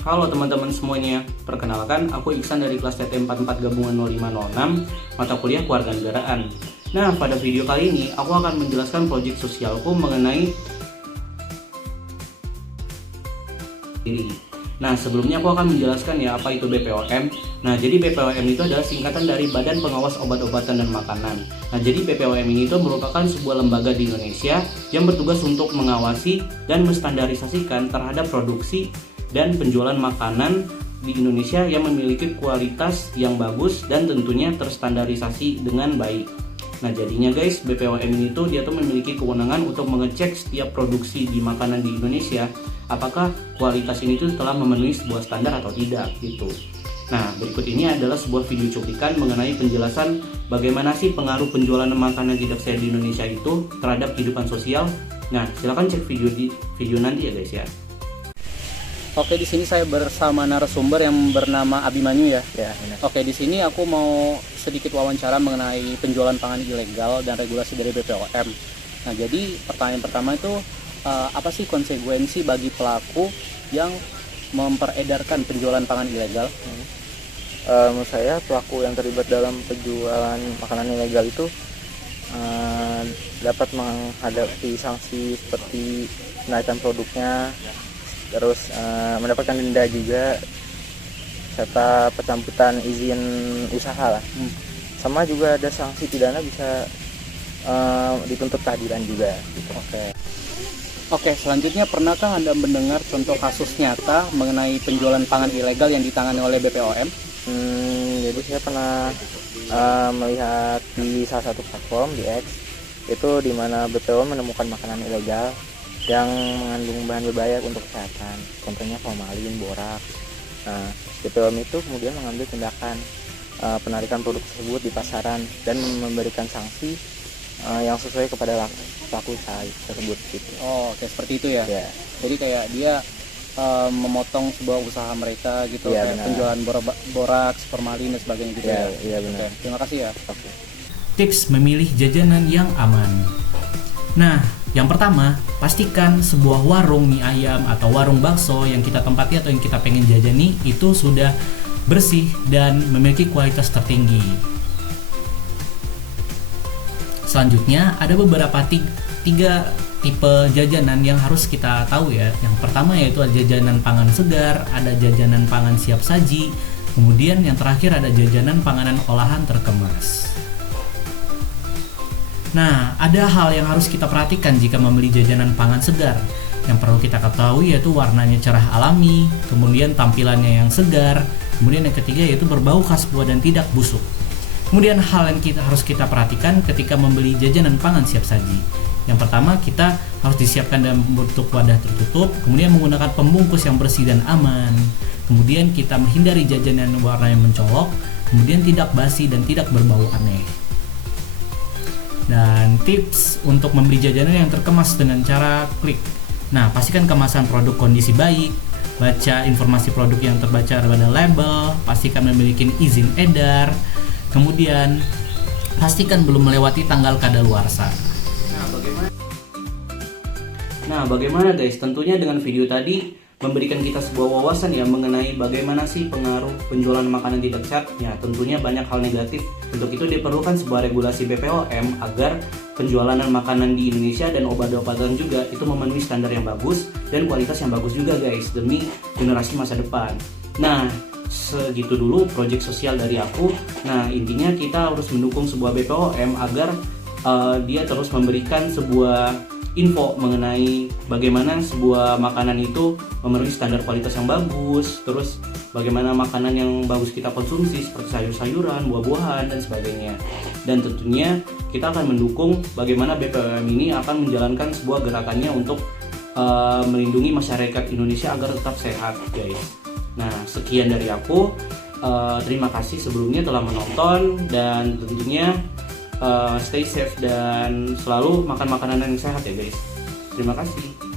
Halo teman-teman semuanya, perkenalkan aku Iksan dari kelas TT 44 gabungan 0506 mata kuliah kewarganegaraan. Nah, pada video kali ini aku akan menjelaskan proyek sosialku mengenai diri. Nah, sebelumnya aku akan menjelaskan ya apa itu BPOM. Nah, jadi BPOM itu adalah singkatan dari Badan Pengawas Obat-obatan dan Makanan. Nah, jadi BPOM ini itu merupakan sebuah lembaga di Indonesia yang bertugas untuk mengawasi dan menstandarisasikan terhadap produksi dan penjualan makanan di Indonesia yang memiliki kualitas yang bagus dan tentunya terstandarisasi dengan baik. Nah, jadinya guys, BPOM ini tuh dia tuh memiliki kewenangan untuk mengecek setiap produksi di makanan di Indonesia apakah kualitas ini tuh telah memenuhi sebuah standar atau tidak gitu. Nah, berikut ini adalah sebuah video cuplikan mengenai penjelasan bagaimana sih pengaruh penjualan makanan tidak sehat di Indonesia itu terhadap kehidupan sosial. Nah, silahkan cek video nanti ya guys ya. Oke, di sini saya bersama narasumber yang bernama Abimanyu ya. Ya, benar. Oke, di sini aku mau sedikit wawancara mengenai penjualan pangan ilegal dan regulasi dari BPOM. Nah, jadi pertanyaan pertama itu apa sih konsekuensi bagi pelaku yang memperedarkan penjualan pangan ilegal? Menurut saya pelaku yang terlibat dalam penjualan makanan ilegal itu dapat menghadapi sanksi seperti penarikan produknya, terus mendapatkan denda juga, serta pencabutan izin usaha lah. Sama juga ada sanksi pidana, bisa dituntut keadilan juga gitu. Oke, selanjutnya pernahkah Anda mendengar contoh kasus nyata mengenai penjualan pangan ilegal yang ditangani oleh BPOM? Jadi saya pernah melihat di salah satu platform di X itu di mana BPOM menemukan makanan ilegal yang mengandung bahan berbahaya untuk kesehatan, contohnya formalin, borak. Nah, BPOM itu kemudian mengambil tindakan penarikan produk tersebut di pasaran dan memberikan sanksi yang sesuai kepada pelaku usaha tersebut gitu. Oh, oke, seperti itu ya. Ya. Jadi kayak dia memotong sebuah usaha mereka gitu, Ya, kayak benar. penjualan boraks, formalin dan sebagainya gitu Ya, ya. iya benar. Oke, terima kasih ya. Oke. Tips memilih jajanan yang aman. Nah, yang pertama, pastikan sebuah warung mie ayam atau warung bakso yang kita tempati atau yang kita pengen jajani itu sudah bersih dan memiliki kualitas tertinggi. Selanjutnya, ada beberapa tiga tipe jajanan yang harus kita tahu ya. Yang pertama yaitu ada jajanan pangan segar, ada jajanan pangan siap saji, kemudian yang terakhir ada jajanan panganan olahan terkemas. Nah, ada hal yang harus kita perhatikan jika membeli jajanan pangan segar. Yang perlu kita ketahui yaitu warnanya cerah alami, kemudian tampilannya yang segar, kemudian yang ketiga yaitu berbau khas buah dan tidak busuk. Kemudian hal yang harus kita perhatikan ketika membeli jajanan pangan siap saji. Yang pertama, kita harus disiapkan dalam bentuk wadah tertutup, kemudian menggunakan pembungkus yang bersih dan aman. Kemudian kita menghindari jajanan warna yang mencolok, kemudian tidak basi dan tidak berbau aneh. Dan tips untuk membeli jajanan yang terkemas dengan cara klik. Nah, pastikan kemasan produk kondisi baik, baca informasi produk yang terbaca pada label, pastikan memiliki izin edar, kemudian pastikan belum melewati tanggal kadaluarsa. Nah, bagaimana guys? Tentunya dengan video tadi memberikan kita sebuah wawasan ya mengenai bagaimana sih pengaruh penjualan makanan tidak sehat. Ya, tentunya banyak hal negatif. Untuk itu diperlukan sebuah regulasi BPOM agar penjualan makanan di Indonesia dan obat-obatan juga itu memenuhi standar yang bagus dan kualitas yang bagus juga guys, demi generasi masa depan. Nah, segitu dulu proyek sosial dari aku. Nah, intinya kita harus mendukung sebuah BPOM agar dia terus memberikan sebuah info mengenai bagaimana sebuah makanan itu memenuhi standar kualitas yang bagus, terus bagaimana makanan yang bagus kita konsumsi seperti sayur-sayuran, buah-buahan dan sebagainya. Dan tentunya kita akan mendukung bagaimana BPOM ini akan menjalankan sebuah gerakannya untuk melindungi masyarakat Indonesia agar tetap sehat guys. Nah, sekian dari aku. Terima kasih sebelumnya telah menonton dan tentunya stay safe dan selalu makan makanan yang sehat ya guys. Terima kasih.